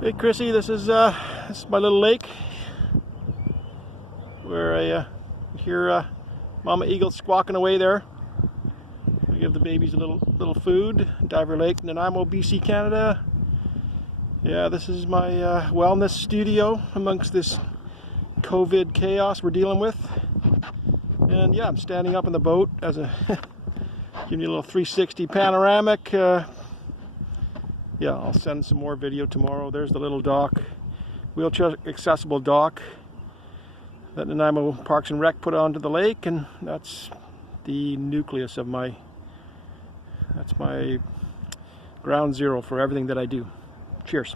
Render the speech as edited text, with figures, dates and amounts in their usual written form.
Hey Chrissy, this is my little lake where I hear Mama Eagle squawking away there. We give the babies a little food. Diver Lake, Nanaimo, BC, Canada. Yeah, this is my wellness studio amongst this COVID chaos we're dealing with. And yeah, I'm standing up in the boat as a giving you a little 360 panoramic. Yeah, I'll send some more video tomorrow. There's the little dock, wheelchair accessible dock that Nanaimo Parks and Rec put onto the lake, and that's the nucleus of that's my ground zero for everything that I do. Cheers.